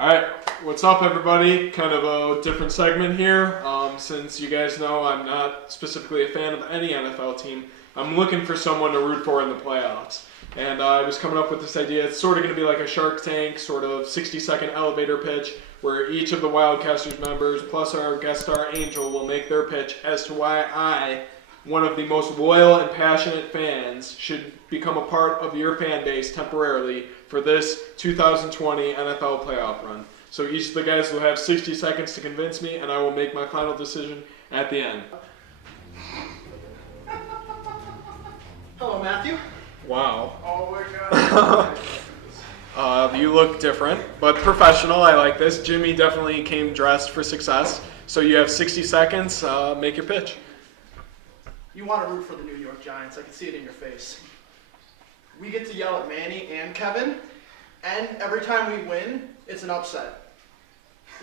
All right, what's up, everybody? Kind of a different segment here. Since you guys know I'm not specifically a fan of any NFL team, I'm looking for someone to root for in the playoffs. And I was coming up with this idea. It's sort of going to be like a Shark Tank, sort of 60-second elevator pitch, where each of the WildCasters members, plus our guest star Angel, will make their pitch as to why I, one of the most loyal and passionate fans, should become a part of your fan base temporarily for this 2020 NFL playoff run. So each of the guys will have 60 seconds to convince me, and I will make my final decision at the end. Hello, Matthew. Wow. Oh my God. You look different, but professional. I like this. Jimmy definitely came dressed for success. So you have 60 seconds. Make your pitch. You want to root for the New York Giants. I can see it in your face. We get to yell at Manny and Kevin, and every time we win, it's an upset.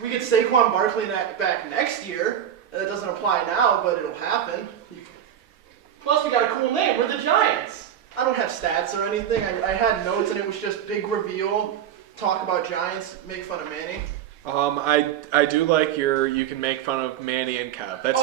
We get Saquon Barkley back next year. That doesn't apply now, but it'll happen. Plus, we got a cool name. We're the Giants. I don't have stats or anything. I had notes, and it was just big reveal, talk about Giants, make fun of Manny. I do like you can make fun of Manny and Kev. That's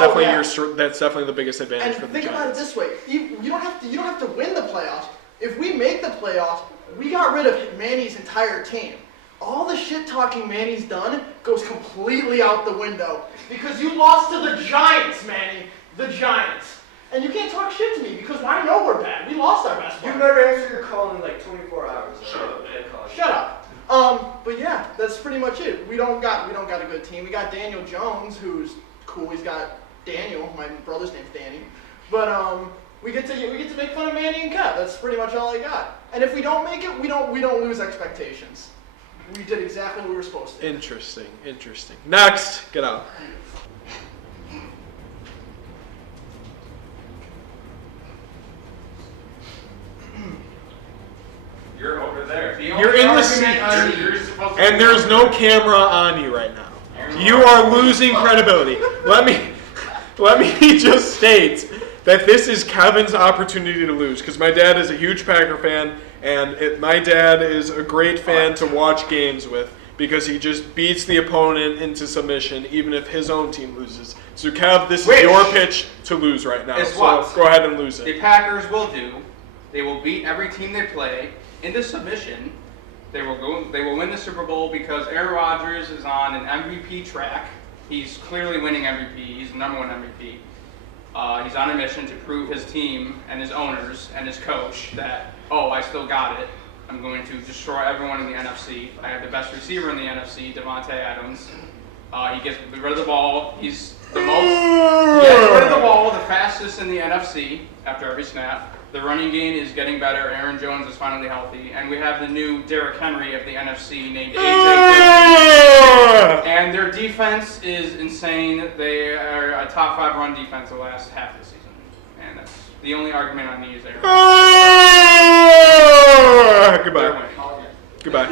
that's definitely the biggest advantage for the Giants. And think about it this way: you don't have to win the playoffs. If we make the playoffs, we got rid of Manny's entire team. All the shit talking Manny's done goes completely out the window because you lost to the Giants, Manny. The Giants. And you can't talk shit to me because I know we're bad. We lost our best player. You never answered your call in like 24 hours. Shut up. But yeah, that's pretty much it. We don't got a good team. We got Daniel Jones, who's cool. He's got Daniel. My brother's name's Danny. But we get to make fun of Manny and Kev. That's pretty much all I got. And if we don't make it, we don't lose expectations. We did exactly what we were supposed to. Interesting. Next, get out. You're over there. You're in the seat, and there's no camera on you right now. You are losing credibility. Let me just state that this is Kevin's opportunity to lose, because my dad is a huge Packer fan, and my dad is a great fan to watch games with, because he just beats the opponent into submission, even if his own team loses. So Kev, this is your pitch to lose right now. So go ahead and lose it. The Packers will do. They will beat every team they play into submission. They will win the Super Bowl because Aaron Rodgers is on an MVP track. He's clearly winning MVP. He's the number one MVP. He's on a mission to prove his team and his owners and his coach that, I still got it. I'm going to destroy everyone in the NFC. I have the best receiver in the NFC, Devontae Adams. He gets rid of the ball. He's the rid of the ball, the fastest in the NFC after every snap. The running game is getting better. Aaron Jones is finally healthy. And we have the new Derrick Henry of the NFC named AJ. And their defense is insane. They are a top 5 run defense the last half of the season. And that's the only argument I need is Aaron. Goodbye.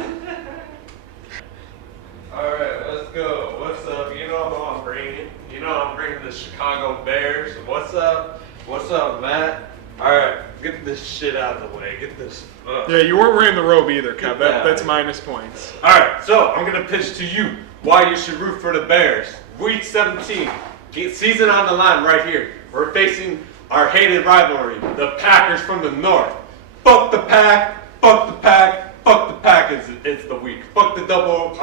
All right, let's go. What's up? You know who I'm bringing. I'm bringing the Chicago Bears. What's up? What's up, Matt? All right, get this shit out of the way. Get this. Yeah, you weren't wearing the robe either, Kev. That's minus points. All right, so I'm gonna pitch to you why you should root for the Bears. Week 17, season on the line right here. We're facing our hated rivalry, the Packers from the North. Fuck the Pack. Fuck the Pack. Fuck the Pack. It's the week. Fuck the double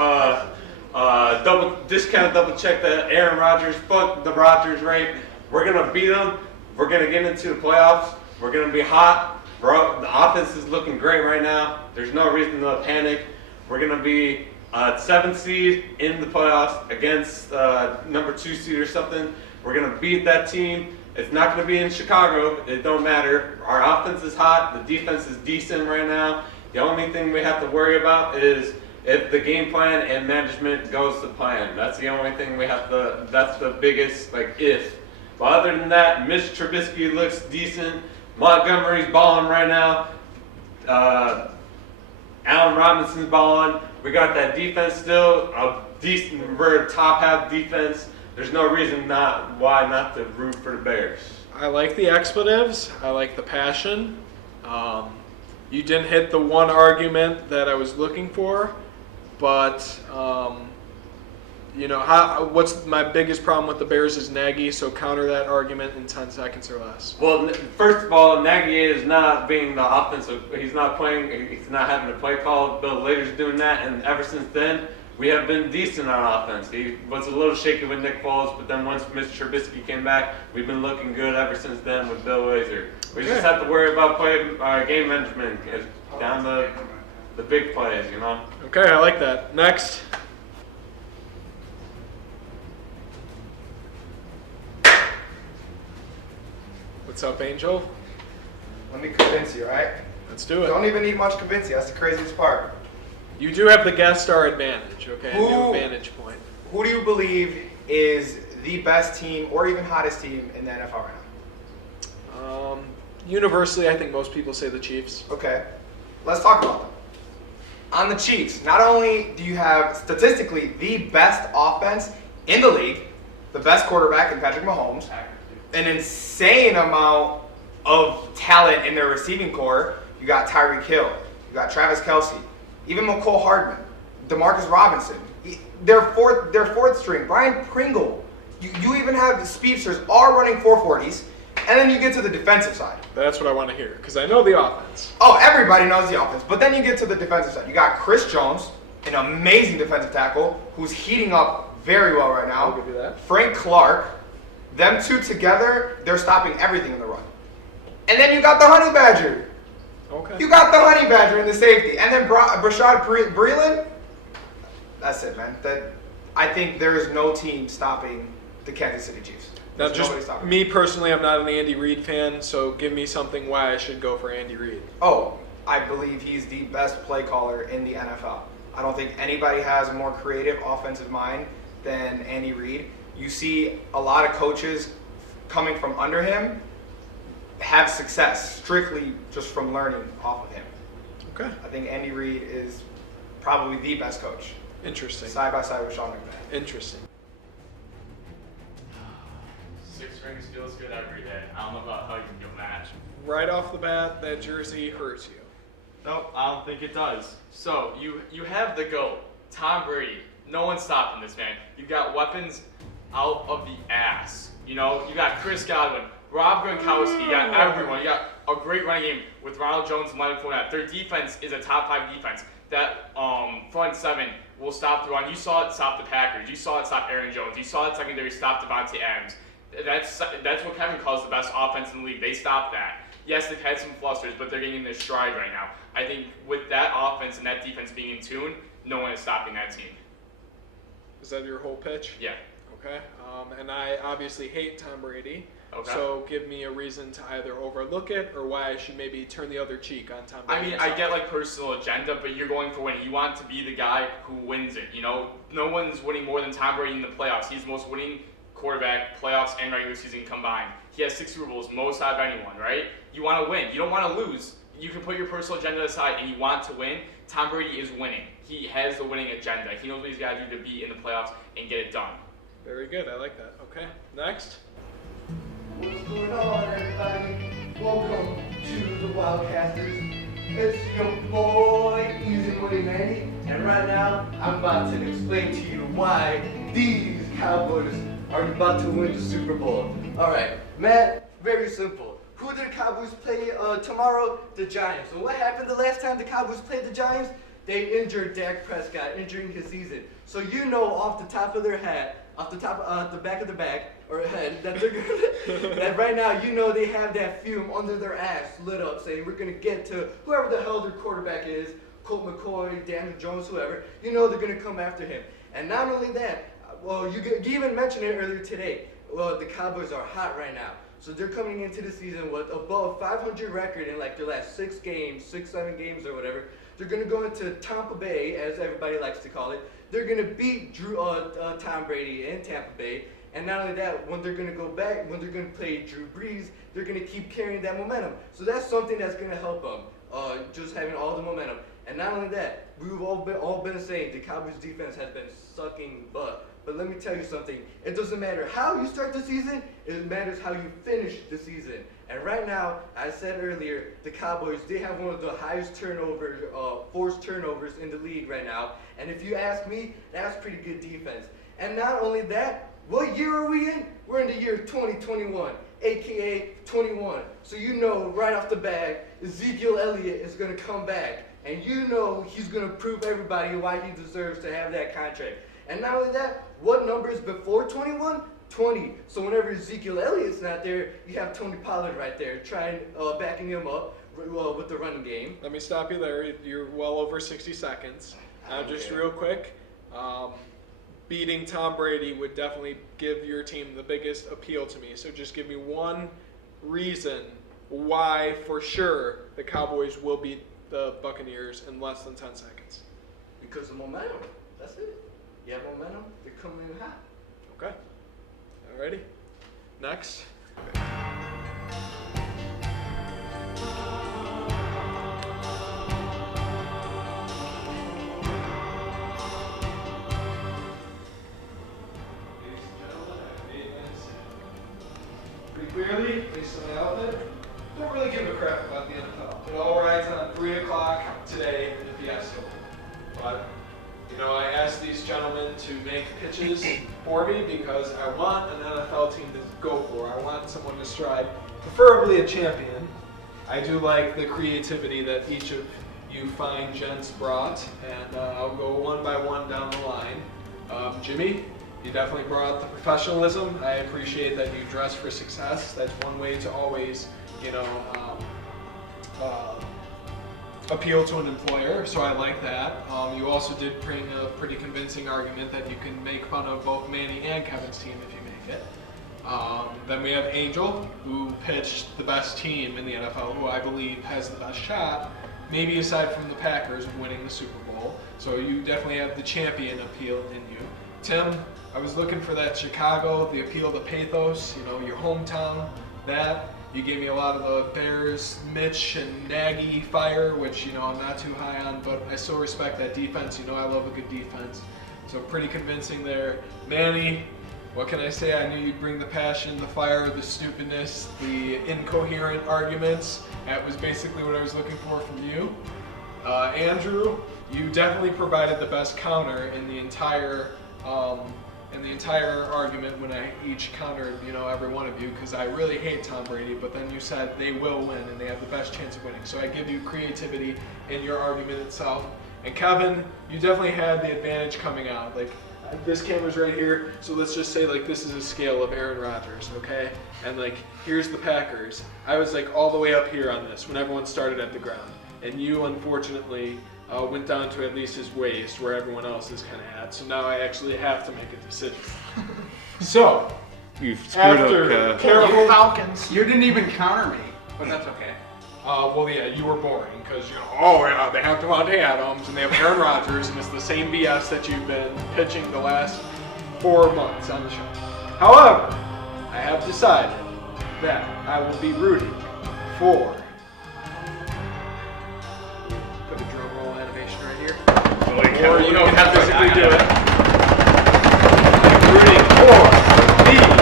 discount, double check the Aaron Rodgers. Fuck the Rodgers rate. We're gonna beat them. We're gonna get into the playoffs. We're going to be hot. Bro, the offense is looking great right now. There's no reason to panic. We're going to be 7th seed in the playoffs against number 2 seed or something. We're going to beat that team. It's not going to be in Chicago. It don't matter. Our offense is hot. The defense is decent right now. The only thing we have to worry about is if the game plan and management goes to plan. That's the only thing we have to, that's the biggest, if. But other than that, Mitch Trubisky looks decent. Montgomery's balling right now. Allen Robinson's balling. We got that defense still. We're a top half defense. There's no reason why not to root for the Bears. I like the expletives. I like the passion. You didn't hit the one argument that I was looking for. but what's my biggest problem with the Bears is Nagy. So counter that argument in 10 seconds or less. Well, first of all, Nagy is not being the offensive. He's not playing. He's not having a play call. Bill Later's doing that, and ever since then, we have been decent on offense. He was a little shaky with Nick Foles, but then once Mr. Trubisky came back, we've been looking good ever since then with Bill Lazor. We just have to worry about game management down the big plays, you know. Okay, I like that. Next. What's up, Angel? Let me convince you, all right? Let's do it. Don't even need much convincing. That's the craziest part. You do have the guest star advantage, okay? Who- New vantage point. Who do you believe is the best team or even hottest team in the NFL right Universally, I think most people say the Chiefs. now? Okay. Let's talk about them. On the Chiefs, not only do you have statistically the best offense in the league, the best quarterback in Patrick Mahomes, an insane amount of talent in their receiving core. You got Tyreek Hill, you got Travis Kelce, even McCole Hardman, Demarcus Robinson, their fourth string, Brian Pringle. You even have the speedsters all running 440s, and then you get to the defensive side. That's what I want to hear, because I know the offense. Oh, everybody knows the offense, but then you get to the defensive side. You got Chris Jones, an amazing defensive tackle, who's heating up very well right now. I'll give you that. Frank Clark, them two together, they're stopping everything in the run. And then you got the Honey Badger. Okay. You got the Honey Badger in the safety. And then Brashad Breeland. That's it, man. I think there is no team stopping the Kansas City Chiefs. Now, There's just nobody stopping me personally, I'm not an Andy Reid fan, so give me something why I should go for Andy Reid. Oh, I believe he's the best play caller in the NFL. I don't think anybody has a more creative offensive mind than Andy Reid. You see a lot of coaches coming from under him have success strictly just from learning off of him. Okay. I think Andy Reid is probably the best coach, Interesting. side by side with Sean McVay. Interesting. Six rings feels good every day. I don't know about how you can match. Right off the bat, that jersey hurts you. Nope, I don't think it does. So, you have the GOAT, Tom Brady. No one's stopping this man. You've got weapons out of the ass. You know, you got Chris Godwin, Rob Gronkowski, you got everyone. You got a great running game with Ronald Jones and Leonard Fournette. Their defense is a top 5 defense. That front seven will stop the run. You saw it stop the Packers. You saw it stop Aaron Jones. You saw it secondary stop Devontae Adams. That's what Kevin calls the best offense in the league. They stopped that. Yes, they've had some flusters, but they're getting in their stride right now. I think with that offense and that defense being in tune, no one is stopping that team. Is that your whole pitch? Yeah. Okay. And I obviously hate Tom Brady. Okay. So give me a reason to either overlook it or why I should maybe turn the other cheek on Tom Brady. I mean, I get like personal agenda, but you're going for winning. You want to be the guy who wins it. You know, no one's winning more than Tom Brady in the playoffs. He's the most winning quarterback, playoffs and regular season combined. He has 6 Super Bowls, most out of anyone, right? You want to win. You don't want to lose. You can put your personal agenda aside and you want to win. Tom Brady is winning. He has the winning agenda. He knows what he's got to do to be in the playoffs and get it done. Very good. I like that. Okay. Next. What's going on, everybody? Welcome to the WildCasters. It's your boy, Easy Money Manny, and right now I'm about to explain to you why these Cowboys are about to win the Super Bowl. All right, man, very simple. Who did the Cowboys play tomorrow? The Giants. And what happened the last time the Cowboys played the Giants? They injured Dak Prescott, injuring his season. So you know off the top of their head, off the top, the back of the bag or head, that they're gonna, that right now you know they have that fume under their ass lit up, saying we're gonna get to whoever the hell their quarterback is, Colt McCoy, Daniel Jones, whoever. You know they're gonna come after him. And not only that, well, you even mentioned it earlier today. Well, the Cowboys are hot right now. So they're coming into the season with above 500 record in like their last 6 games, 7 games or whatever. They're going to go into Tampa Bay, as everybody likes to call it. They're going to beat Tom Brady in Tampa Bay. And not only that, when they're going to go back, when they're going to play Drew Brees, they're going to keep carrying that momentum. So that's something that's going to help them, just having all the momentum. And not only that, we've all been saying the Cowboys defense has been sucking butt. But let me tell you something. It doesn't matter how you start the season. It matters how you finish the season. And right now, I said earlier, the Cowboys, they have one of the highest forced turnovers in the league right now. And if you ask me, that's pretty good defense. And not only that, what year are we in? We're in the year 2021, aka 21. So you know right off the bat, Ezekiel Elliott is going to come back. And you know he's going to prove everybody why he deserves to have that contract. And not only that, what number is before 21? 20. So whenever Ezekiel Elliott's not there, you have Tony Pollard right there trying, backing him up with the running game. Let me stop you there. You're well over 60 seconds. Just real quick, beating Tom Brady would definitely give your team the biggest appeal to me. So just give me one reason why, for sure, the Cowboys will beat the Buccaneers in less than 10 seconds. Because of momentum. That's it. You have momentum, they're coming in hot. Okay. Alrighty. Next. Pretty clearly, based on the outfit, don't really give a crap about the NFL. It all rides on 3 o'clock today in the Fiesta. But I asked these gentlemen to make pitches for me because I want an NFL team to go for. I want someone to strive, preferably a champion. I do like the creativity that each of you fine gents brought, and I'll go one by one down the line. Jimmy, you definitely brought the professionalism. I appreciate that you dress for success. That's one way to always, appeal to an employer, so I like that. You also did bring a pretty convincing argument that you can make fun of both Manny and Kevin's team if you make it. Then we have Angel, who pitched the best team in the NFL, who I believe has the best shot, maybe aside from the Packers, of winning the Super Bowl. So you definitely have the champion appeal in you. Tim, I was looking for that Chicago, the appeal, the pathos, your hometown, that. You gave me a lot of the Bears, Mitch and Nagy fire, which, I'm not too high on, but I still respect that defense. I love a good defense. So pretty convincing there. Manny, what can I say? I knew you'd bring the passion, the fire, the stupidness, the incoherent arguments. That was basically what I was looking for from you. Andrew, you definitely provided the best counter in the entire argument when I each countered, every one of you, because I really hate Tom Brady, but then you said they will win and they have the best chance of winning. So I give you creativity in your argument itself. And Kevin, you definitely had the advantage coming out. This camera's right here, so let's just say this is a scale of Aaron Rodgers, okay? And here's the Packers. I was all the way up here on this when everyone started at the ground. And you, unfortunately, went down to at least his waist, where everyone else is kind of at. So now I actually have to make a decision. So, You've screwed after up, careful Falcons. You didn't even counter me, but that's okay. well, yeah, you were boring because they have Devontae Adams and they have Aaron Rodgers, and it's the same BS that you've been pitching the last 4 months on the show. However, I have decided that I will be rooting for. Put a drum roll animation right here. Or you don't have to physically do it. I'm rooting for the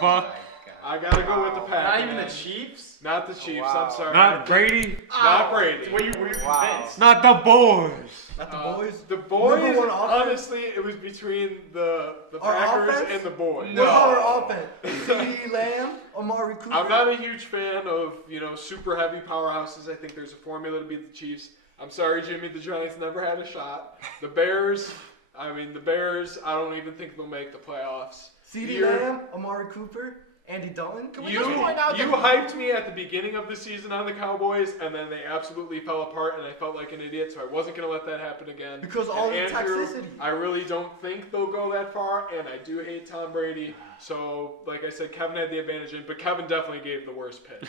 Fuck. I gotta go with the Packers. Not even the Chiefs? Not the Chiefs, Wow. I'm sorry. Not Brady. Not Brady. Were you convinced? Not the boys. Not the boys. The boys, Number one offense? honestly, it was between the Our Packers offense? and the boys. What's our offense? CeeDee Lamb, Amari Cooper. I'm not a huge fan of, super heavy powerhouses. I think there's a formula to beat the Chiefs. I'm sorry, Jimmy, the Giants never had a shot. The Bears, I don't even think they'll make the playoffs. CeeDee You're- Lamb, Amari Cooper, Andy Dalton. Can we You just point out that hyped me at the beginning of the season on the Cowboys, and then they absolutely fell apart, and I felt like an idiot, so I wasn't going to let that happen again. Because all And the Andrew, toxicity. I really don't think they'll go that far, and I do hate Tom Brady. So, like I said, Kevin had the advantage, but Kevin definitely gave the worst pitch.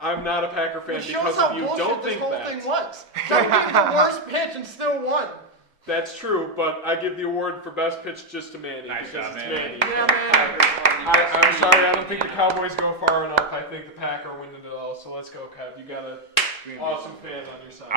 I'm not a Packer fan It shows because how of you. bullshit Don't this think whole that. thing was. Kevin gave the worst pitch and still won. That's true, but I give the award for best pitch just to Manny Nice because job, it's Manny. Manny. Yeah, man. I'm sorry, I don't think the Cowboys go far enough. I think the Pack are winning it all. So let's go, Kev. You got an awesome fan on your side.